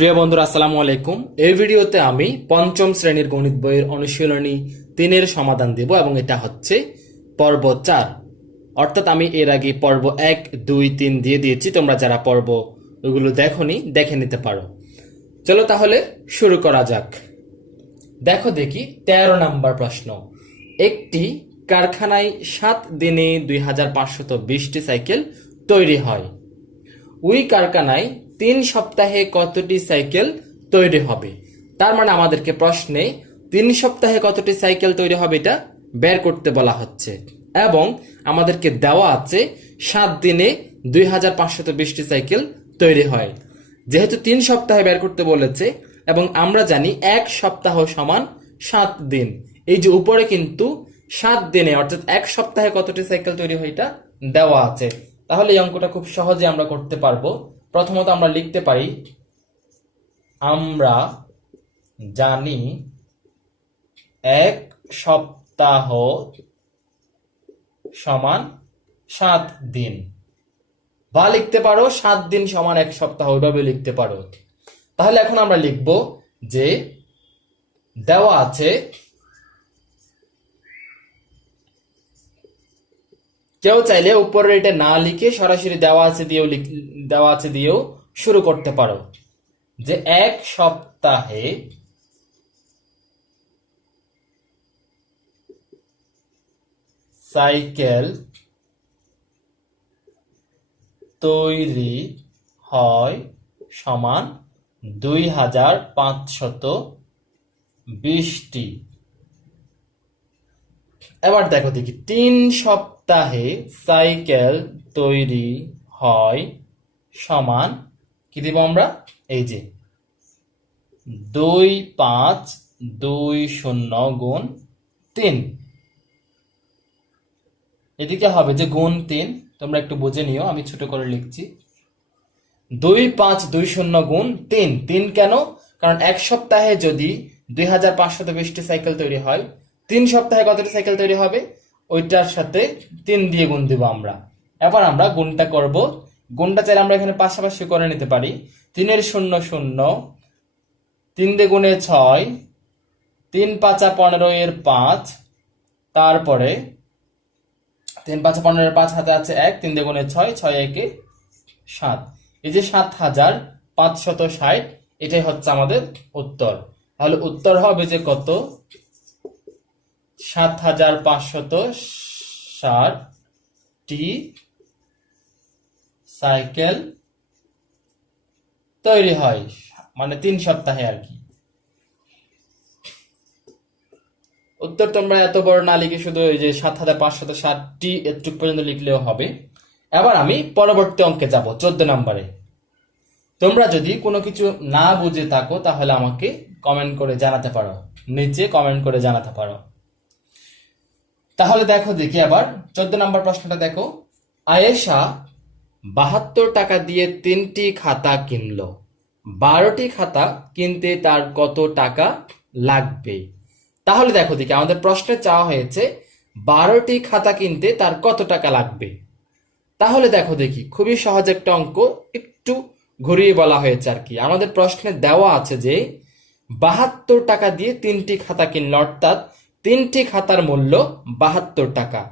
প্রিয় বন্ধুরা, আসসালামু আলাইকুম। এই ভিডিওতে আমি পঞ্চম শ্রেণীর গণিত বইয়ের অনুশীলনী 3-এর সমাধান দেব এবং এটা হচ্ছে পর্ব 4। অর্থাৎ আমি এর আগে পর্ব 1, 2, 3 দিয়ে দিয়েছি। তোমরা যারা পর্ব ওগুলো দেখোনি দেখে নিতে পারো। চলো তাহলে শুরু করা যাক। দেখো দেখি 13 নম্বর প্রশ্ন। একটি কারখানায় 7 দিনে 2520টি সাইকেল তৈরি হয়। ওই কারখানায় 3 সপ্তাহে কতটি সাইকেল তৈরি হবে? তার মানে আমাদেরকে প্রশ্নে 3 সপ্তাহে কতটি সাইকেল তৈরি হবে এটা বের করতে বলা হচ্ছে এবং আমাদেরকে দেওয়া আছে 7 দিনে 2520টি সাইকেল তৈরি হয়। যেহেতু 3 সপ্তাহে বের করতে বলেছে এবং আমরা জানি 1 সপ্তাহ সমান 7 দিন, এই যে উপরে কিন্তু 7 দিনে অর্থাৎ 1 সপ্তাহে কতটি সাইকেল তৈরি হয় এটা দেওয়া আছে। তাহলে এই অঙ্কটা খুব সহজে আমরা করতে পারবো। প্রথমত আমরা লিখতে পারি, আমরা জানি 1 সপ্তাহ সমান 7 দিন, বা লিখতে পারো 7 দিন সমান 1 সপ্তাহ, ওইভাবে লিখতে পারো। তাহলে এখন আমরা লিখব যে দেওয়া আছে, কেউ চাইলে উপরের এটা না লিখে সরাসরি দেওয়া আছে দিয়েও শুরু করতে পারো যে 1 সপ্তাহে সাইকেল তৈরি হয় সমান 2520টি। এবার দেখো দেখি 3 সপ্তাহে সাইকেল তৈরি হয় সমান কি দিব আমরা, এই যে 2520 গুণ 3, এদিকে হবে যে গুণ 3। তোমরা একটু বুঝে নিও, আমি ছোট করে লিখছি 2520 গুণ 3। 3 কেন? কারণ 1 সপ্তাহে যদি 2520টি সাইকেল তৈরি হয়, 3 সপ্তাহে কতটি সাইকেল তৈরি হবে ওইটার সাথে 3 দিয়ে গুণ দিব আমরা। এবার আমরা গুণটা করব। গুণটা চাইলে আমরা এখানে পাশাপাশি করে নিতে পারি। 3 এর 0 0, 3 দিয়ে গুণে 6, 3 5 15 এর 5, তারপরে 3 5 15 এর 5 হাতে আছে 1, 3 দিয়ে গুণে 6, 6 1 7, এই যে 7560, এটাই হচ্ছে আমাদের উত্তর। তাহলে উত্তর হবে যে কত, 7560টি সাইকেল তৈরি হয়, মানে 3 সপ্তাহে আর কি। উত্তর তোমরা এত বড় না লিখে শুধু এই যে 7560টি এটুক পর্যন্ত লিখলেও হবে। এবার আমি পরবর্তী অঙ্কে যাব, 14 নম্বরে। তোমরা যদি কোনো কিছু না বুঝে থাকো তাহলে আমাকে কমেন্ট করে জানাতে পারো, নিচে কমেন্ট করে জানাতে পারো। তাহলে দেখো দেখি আবার 14 নম্বর প্রশ্নটা দেখো। আয়েশা 72 টাকা দিয়ে 3টি খাতা কিনলো। 12টি খাতা কিনতে তার কত টাকা লাগবে? তাহলে দেখো দেখি আমাদের প্রশ্নে চাওয়া হয়েছে 12টি খাতা কিনতে তার কত টাকা লাগবে। তাহলে দেখো দেখি খুবই সহজ একটা অঙ্ক, একটু ঘুরিয়ে বলা হয়েছে আর কি। আমাদের প্রশ্নে দেওয়া আছে যে 72 টাকা দিয়ে 3টি খাতা কিনলো, অর্থাৎ 3টি খাতার মূল্য 72 টাকা।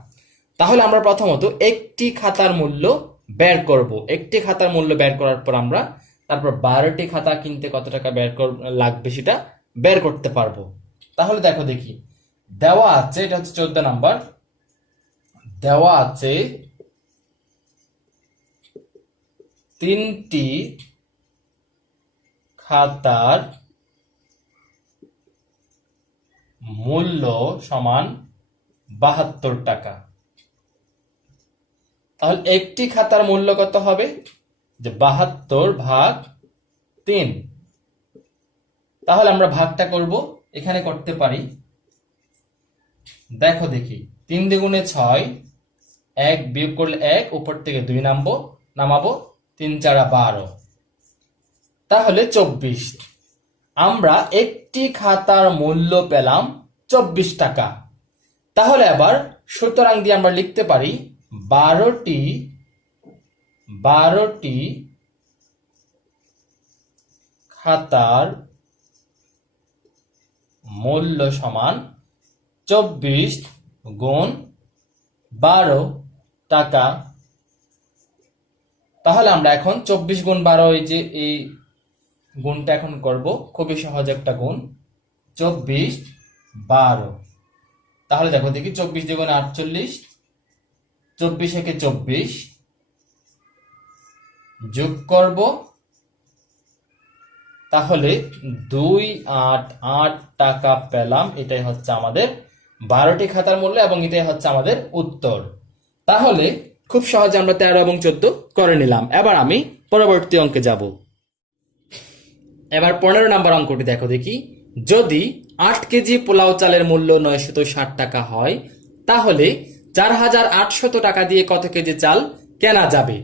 তাহলে আমরা প্রথমত একটি খাতার মূল্য বের করব। একটি খাতার মূল্য বের করার পর আমরা তারপর 12টি খাতা কিনতে কত টাকা লাগবে সেটা বের করতে পারবো। তাহলে দেখো দেখি দেওয়া আছে, এটা হচ্ছে 14 নাম্বার, দেওয়া আছে 3টি খাতার মূল্য সমান 72 টাকা। তাহলে একটি খাতার মূল্য কত হবে, যে 72 ভাগ 3। তাহলে আমরা ভাগটা করব, এখানে করতে পারি। দেখো দেখি 3 দ্বিগুণে 6, 1 বিয়োগ করলে 1, উপর থেকে 2 নামাবো, 3 4 12, তাহলে 24। আমরা একটি খাতার মূল্য পেলাম 24 টাকা। তাহলে আবার সুতরাং দিয়ে আমরা লিখতে পারি 12টি খাতার মূল্য সমান 24 গুণ 12 টাকা। তাহলে আমরা এখন 24 গুণ 12 এই গুণটা এখন করব, খুবই সহজ একটা গুণ, 24 12। তাহলে দেখো দেখি 24 দ্বিগুণে 48, 24 একে 24, যোগ করব, তাহলে 288 টাকা পেলাম। এটাই হচ্ছে আমাদের 12টি খাতার মূল্য এবং এটাই হচ্ছে আমাদের উত্তর। তাহলে খুব সহজে আমরা 13 এবং 14 করে নিলাম। এবার আমি পরবর্তী অঙ্কে যাব। এবার 15 নম্বর অঙ্কটি দেখো দেখি, যদি 8 কেজি পোলাও চালের মূল্য 960 টাকা হয়, তাহলে 4800 টাকা দিয়ে কত কেজি চাল কেনা যাবে?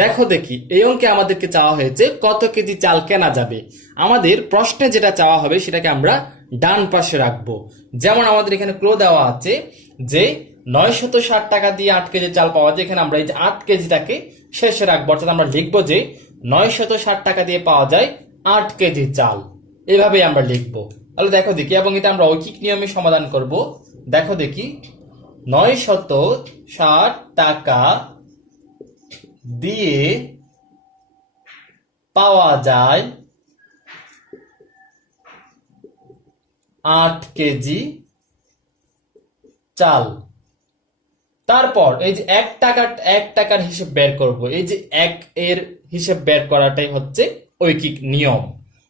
দেখো দেখি, এই অঙ্কে আমাদেরকে চাওয়া হয়েছে কত কেজি চাল কেনা যাবে। আমাদের প্রশ্নে যেটা চাওয়া হবে সেটাকে আমরা ডান পাশে রাখবো। যেমন আমাদের এখানে ক্লো দেওয়া আছে যে 960 টাকা দিয়ে 8 কেজি চাল পাওয়া যায়, এখানে আমরা এই যে 8 কেজিটাকে শেষে রাখবো, অর্থাৎ আমরা লিখবো যে 960 টাকা দিয়ে পাওয়া যায় 8 কেজি চাল, এভাবেই আমরা লিখবো। তাহলে দেখো দেখি, এবং এটা আমরা ঐকিক নিয়মে সমাধান করব। দেখো দেখি, 960 টাকা দিয়ে পাওয়া যায় 8 কেজি চাল। তারপর এই যে 1 টাকার হিসেব বের করব। এই যে 1 এর হিসেব বের করাটাই হচ্ছে ঐকিক নিয়ম।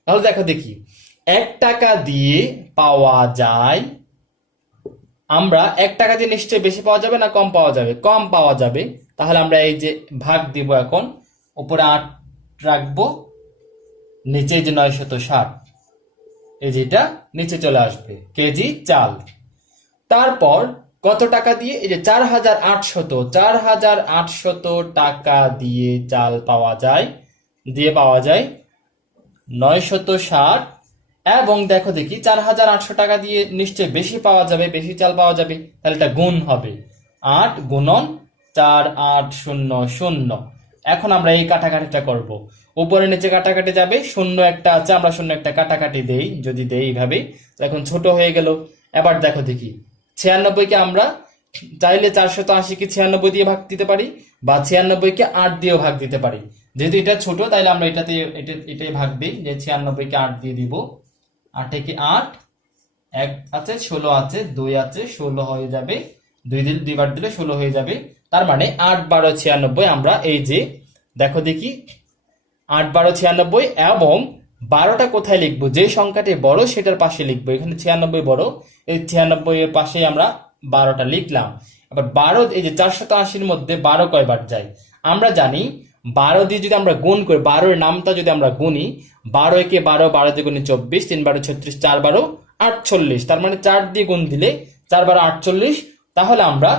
তাহলে দেখো দেখি, 1 টাকা দিয়ে পাওয়া যায়, আমরা 1 টাকা দিয়ে নিশ্চয়ই বেশি পাওয়া যাবে না কম পাওয়া যাবে? কম পাওয়া যাবে। তাহলে আমরা এই যে ভাগ দিব, এখন উপরে 8 রাখবো, নিচে যে 960, এই যেটা নিচে চলে আসবে কেজি চাল। তারপর কত টাকা দিয়ে? এই যে 4800 টাকা দিয়ে চাল পাওয়া যায়, 960। এবং দেখো দেখি, 4800 টাকা দিয়ে নিশ্চয় বেশি পাওয়া যাবে, বেশি চাল পাওয়া যাবে, তাহলে এটা গুণ হবে, 8 গুণন 4800। এখন আমরা এই কাটাকাটিটা করব, উপরে নিচে কাটাকাটি যাবে, শূন্য একটা আছে, আমরা শূন্য একটা কাটাকাটি দেই, যদি দেই এইভাবে, এখন ছোট হয়ে গেল। এবার দেখো দেখি, 96কে আমরা চাইলে 480-কে 96 দিয়ে ভাগ দিতে পারি, বা 96কে 8 দিয়েও ভাগ দিতে পারি। যেহেতু এটা ছোট, তাইলে আমরা এটাই ভাগ দিই, যে 96কে 8 দিয়ে দিব। 8 কে 8, 1 আছে, 16 আছে, 2 আছে, 16 হয়ে যাবে, 2 দিয়ে 2 বার দিলে 16 হয়ে যাবে। তার মানে 8 12 96। আমরা এই যে দেখো দেখি, 8 12 96, এবং 12টা কোথায় লিখবো? যে সংখ্যাটি বড় সেটার পাশে লিখবো। এখানে 96 বড়, এই 96 এর পাশেই আমরা 12টা লিখলাম। আবার 12, এই যে 480-র মধ্যে 12 কয়বার যায়? আমরা জানি 12 দিয়ে যদি আমরা গুণ করি, 12 এর নামটা যদি আমরা গুনি, 12 একে 12, 12 দিয়ে গুণে 24, 3 12 36, 4 12 48। তার মানে 4 দিয়ে গুণ দিলে 4 12 48। তাহলে আমরা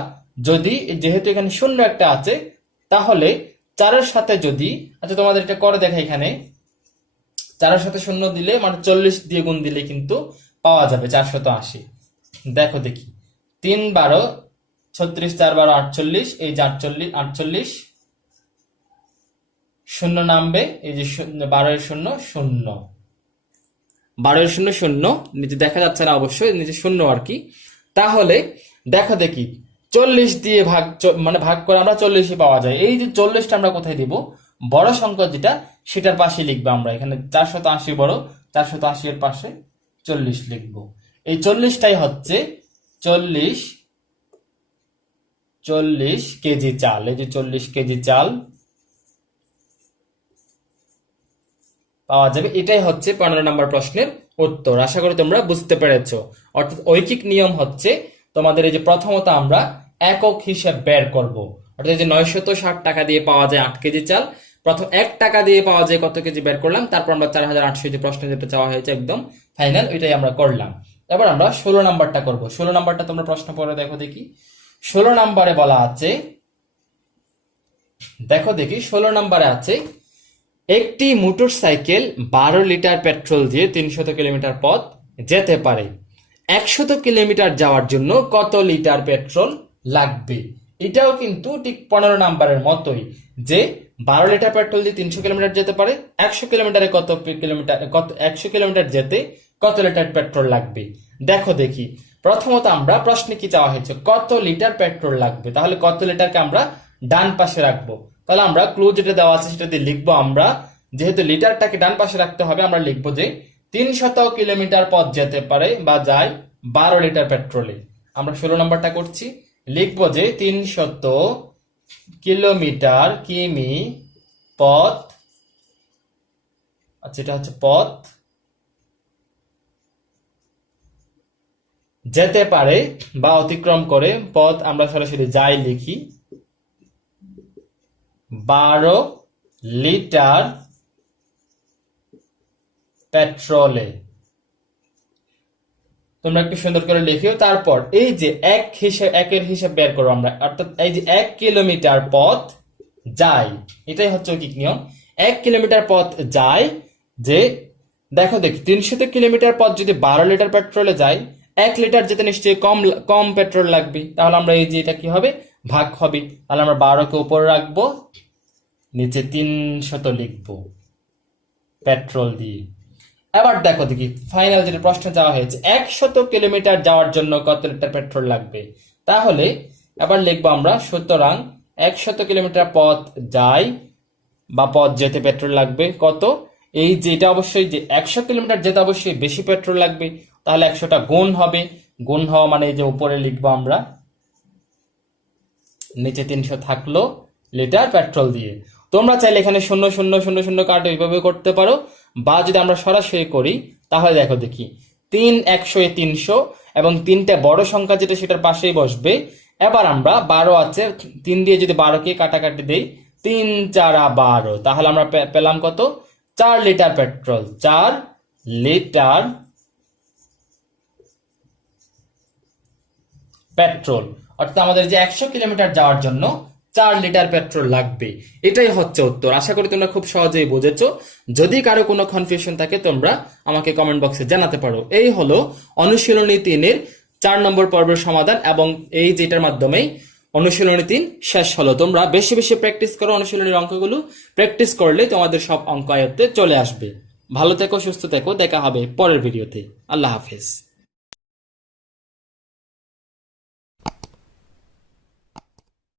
যদি, যেহেতু এখানে শূন্য একটা আছে, তাহলে 4-এর সাথে যদি, আচ্ছা তোমাদের এটা করে দেখা, এখানে 4-এর সাথে শূন্য দিলে মানে 40 দিয়ে গুণ দিলে কিন্তু পাওয়া যাবে 480। দেখো দেখি, 3 12 36, 4 12 48, এই যে 48, শূন্য নামবে, এই যে 12 এর শূন্য, 12 এর শূন্য 0, নিচে দেখা যাচ্ছে না অবশ্যই, নিচে শূন্য আর কি। তাহলে দেখো দেখি, 40 দিয়ে মানে ভাগ করে আমরা 40ই পাওয়া যায়। এই যে 40টা আমরা কোথায় দিব? বড় সংখ্যা যেটা সেটার পাশে লিখবো। আমরা এখানে 480 বড়, 480 এর পাশে 40 লিখবো। এই 40টাই হচ্ছে 40 কেজি চাল। এই যে 40 কেজি চাল পাওয়া যাবে। এটাই হচ্ছে 15 নম্বর প্রশ্নের উত্তর। আশা করি তোমরা বুঝতে পেরেছো। অর্থাৎ ঐকিক নিয়ম হচ্ছে তোমাদের এই যে প্রথমত আমরা একক হিসাব বের করব। অর্থাৎ এই যে 960 টাকা দিয়ে পাওয়া যায় 8 কেজি চাল, প্রথম 1 টাকা দিয়ে পাওয়া যায় কত কেজি বের করলাম, তারপর আমরা 4800 যে প্রশ্নে যেটা চাওয়া হয়েছে একদম ফাইনাল, ওইটাই আমরা করলাম। এবার আমরা 16 নাম্বারটা করব। 16 নাম্বারটা তোমরা প্রশ্ন পড়ে দেখো দেখি। 16 নাম্বারে বলা আছে, দেখো দেখি 16 নাম্বারে আছে, একটি মোটর সাইকেল 12 লিটার পেট্রোল দিয়ে 300 কিলোমিটার পথ যেতে পারে। 100 কিলোমিটার যাওয়ার জন্য কত লিটার পেট্রোল লাগবে? এটাও কিন্তু ঠিক 15 নাম্বারের মতোই, যে 12 লিটার পেট্রোল দিয়ে 300 কিলোমিটার যেতে পারে, 100 কিলোমিটারে কত 100 কিলোমিটার যেতে কত লিটার পেট্রোল লাগবে। দেখো দেখি, প্রথমত আমরা প্রশ্নে কি চাওয়া হয়েছে, কত লিটার পেট্রোল লাগবে, তাহলে কত লিটারকে আমরা ডান পাশে রাখবো। তাহলে আমরা ক্লু যেটা দেওয়া আছে সেটা দিয়ে লিখবো, আমরা যেহেতু লিটারটাকে ডান পাশে রাখতে হবে, আমরা লিখবো যে 300 কিলোমিটার পথ যেতে পারে বা যায় 12 লিটার পেট্রোলে। আমরা 16 নম্বরটা করছি, লিখবো যে 300 কিলোমিটার কিমি পথ, আচ্ছা এটা হচ্ছে পথ যেতে পারে বা অতিক্রম করে, পথ আমরা সরাসরি যাই লিখি, 12 লিটার পেট্রোলে। তোমরা একটু সুন্দর করে লিখিও। তারপর এই যে একের হিসাব বের করো আমরা, অর্থাৎ এই যে 1 কিলোমিটার পথ যায়, এটাই হচ্ছে ঐকিক নিয়ম। 1 কিলোমিটার পথ যায়, যে দেখো দেখি 300 কিলোমিটার পথ যদি 12 লিটার পেট্রোলে যায়, 1 লিটার যেতে নিশ্চয়ই কম পেট্রোল লাগবে। তাহলে আমরা এই যে এটা কি হবে, ভাগ হবে। তাহলে আমরা 12কে উপরে রাখবো, নিচে 300 লিখবো পেট্রোল দিয়ে। এবার দেখো দেখি ফাইনাল যেটা প্রশ্ন চাওয়া হয়েছে, 100 কিলোমিটার যাওয়ার জন্য কত লিটার পেট্রোল লাগবে। তাহলে এবার লিখবো আমরা, সুতরাং 100 কিলোমিটার পথ যায় বা পথ যেতে পেট্রোল লাগবে কত, এই যে এটা অবশ্যই যে 100 কিলোমিটার যেতে অবশ্যই বেশি পেট্রোল লাগবে, তাহলে 100টা গুণ হবে, গুণ হওয়া মানে এই যে উপরে লিখবো আমরা, নিচে 300 থাকলো লিটার পেট্রোল দিয়ে। তোমরা চাইলে এখানে 0 0 0 0 কাট এইভাবে করতে পারো, বা যদি আমরা সরাসরি করি তাহলে দেখো দেখি 3 100 এ 300 এবং 3টা বড় সংখ্যা যেটা সেটার পাশেই বসবে। এবার আমরা 12 আছে, 3 দিয়ে যদি 12কে কাটাকাটি দেই, 3 4 12, তাহলে আমরা পেলাম কত, 4 লিটার পেট্রোল। 4 লিটার পেট্রোল, অর্থাৎ আমাদের যে 100 কিলোমিটার যাওয়ার জন্য 4 লিটার পেট্রোল লাগবে। এটাই হচ্ছে উত্তর। আশা করি তোমরা খুব সহজেই বুঝেছো। যদি কারো কোনো কনফিউশন থাকে তোমরা আমাকে কমেন্ট বক্সে জানাতে পারো। এই হলো অনুশীলনী 3-এর 4 নম্বর পর্বের সমাধান, এবং এই যেটার মাধ্যমেই অনুশীলনী 3 শেষ হলো। তোমরা বেশি বেশি প্র্যাকটিস করো অনুশীলনীর অঙ্কগুলো, প্র্যাকটিস করলে তোমাদের সব অঙ্ক আয়ত্তে চলে আসবে। ভালো থেকো, সুস্থ থেকো, দেখা হবে পরের ভিডিওতে। আল্লাহ হাফেজ।